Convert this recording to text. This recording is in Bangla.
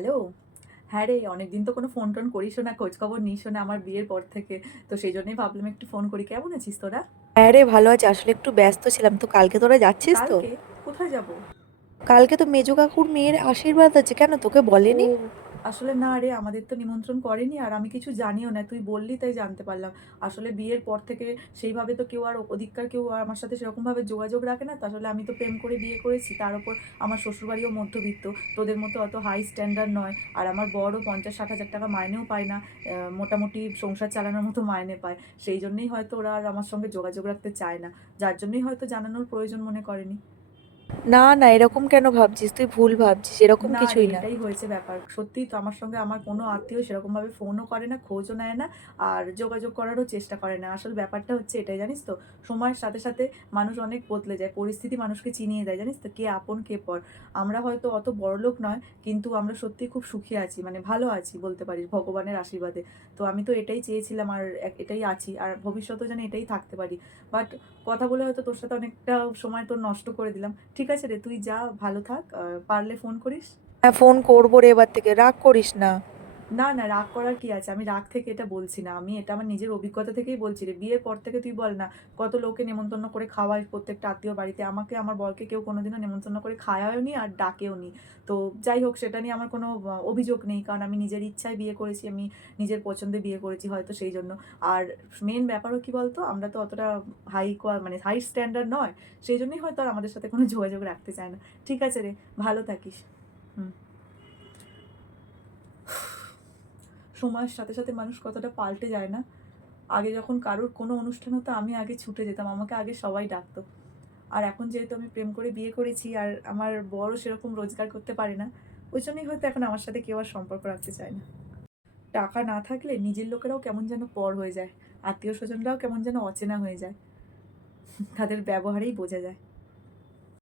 হ্যালো হ্যাঁ রে অনেকদিন তো কোনো ফোন টোন করিস না খোঁজ খবর নিস না আমার বিয়ের পর থেকে। তো সেই জন্যই ভাবলাম একটু ফোন করি। কেমন আছিস তোরা? হ্যাঁ রে ভালো আছি। আসলে একটু ব্যস্ত ছিলাম তো কালকে তোরা যাচ্ছিস তো? কোথায় যাব? কালকে তো মেজো কাকুর মেয়ের আশীর্বাদ আছে কেন তোকে বলেনি? আসলে না রে, আমাদের তো নিমন্ত্রণ করেনি আর আমি কিছু জানিও না, তুই বললি তাই জানতে পারলাম। আসলে বিয়ের পর থেকে সেইভাবে তো কেউ আর অধিকার কেউ আর আমার সাথে সেরকমভাবে যোগাযোগ রাখে না তো আসলে আমি তো প্রেম করে বিয়ে করেছি, তার উপর আমার শ্বশুরবাড়িও মধ্যবিত্ত, তোদের মতো অত হাই স্ট্যান্ডার্ড নয় আর আমার বড় পঞ্চাশ ষাট হাজার টাকা মাইনেও পায় না মোটামুটি সংসার চালানোর মতো মাইনে পায়, সেই জন্যই হয়তো ওরা আর আমার সঙ্গে যোগাযোগ রাখতে চায় না, যার জন্যই হয়তো জানানোর প্রয়োজন মনে করেনি। না না এরকম কেন ভাবছিস? তুই ভুল ভাবছিস এরকম কিছুই না। এটাই হয়েছে ব্যাপার। সত্যিই তো আমার সঙ্গে আমার কোনো আত্মীয় সেরকম ভাবে ফোনও করে না খোঁজও নেয় না আর যোগাযোগ করারও চেষ্টা করে না। আসল ব্যাপারটা হচ্ছে এটাই জানিস তো? সময়ের সাথে সাথে মানুষ অনেক বদলে যায় পরিস্থিতি মানুষকে চিনিয়ে দেয় জানিস তো? কে আপন কে পর। আমরা হয়তো অত বড়লোক নয় কিন্তু আমরা সত্যি খুব সুখী আছি মানে ভালো আছি বলতে পারিস ভগবানের আশীর্বাদে। তো আমি তো এটাই চেয়েছিলাম আর এটাই আছি আর ভবিষ্যতেও যেন এটাই থাকতে পারি। বাট কথা বলে হয়তো তোর সাথে অনেকটা সময় তোর নষ্ট করে দিলাম। ঠিক আছে রে, তুই যা, ভালো থাক পারলে ফোন করিস। হ্যাঁ ফোন করব রে এবার থেকে, রাগ করিস না। না না, রাগ করার কি আছে? আমি রাগ থেকে এটা বলছি না। আমি এটা আমার নিজের অভিজ্ঞতা থেকেই বলছি রে বিয়ের পর থেকে তুই বল না, কত লোকে নেমন্তন্ন করে খাওয়ায় প্রত্যেকটা আত্মীয় বাড়িতে। আমাকে, আমার বরকে কেউ কোনোদিনও নেমন্তন্ন করে খাওয়ায়ও নি আর ডাকেও নি। তো যাই হোক, সেটা নিয়ে আমার কোনো অভিযোগ নেই। কারণ আমি নিজের ইচ্ছায় বিয়ে করেছি, আমি নিজের পছন্দে বিয়ে করেছি হয়তো সেই জন্য। আর মেন ব্যাপারও কি বলতো? আমরা তো অতটা হাই মানে হাই স্ট্যান্ডার্ড নয়। সেই জন্যই হয়তো আর আমাদের সাথে কোনো যোগাযোগ রাখতে চায় না। ঠিক আছে রে, ভালো থাকিস। হুম। সময়ের সাথে সাথে মানুষ কতটা পাল্টে যায় না। আগে যখন কারোর কোনো অনুষ্ঠান হতো, আমি আগে ছুটে যেতাম, আমাকে আগে সবাই ডাকতো। আর এখন যেহেতু আমি প্রেম করে বিয়ে করেছি, আর আমার বড় সেরকম রোজগার করতে পারে না, ওই জন্যই হয়তো এখন আমার সাথে কেউ আর সম্পর্ক রাখতে চায় না। টাকা না থাকলে নিজের লোকেরাও কেমন যেন পর হয়ে যায়, আত্মীয় স্বজনরাও কেমন যেন অচেনা হয়ে যায়। তাদের ব্যবহারেই বোঝা যায়।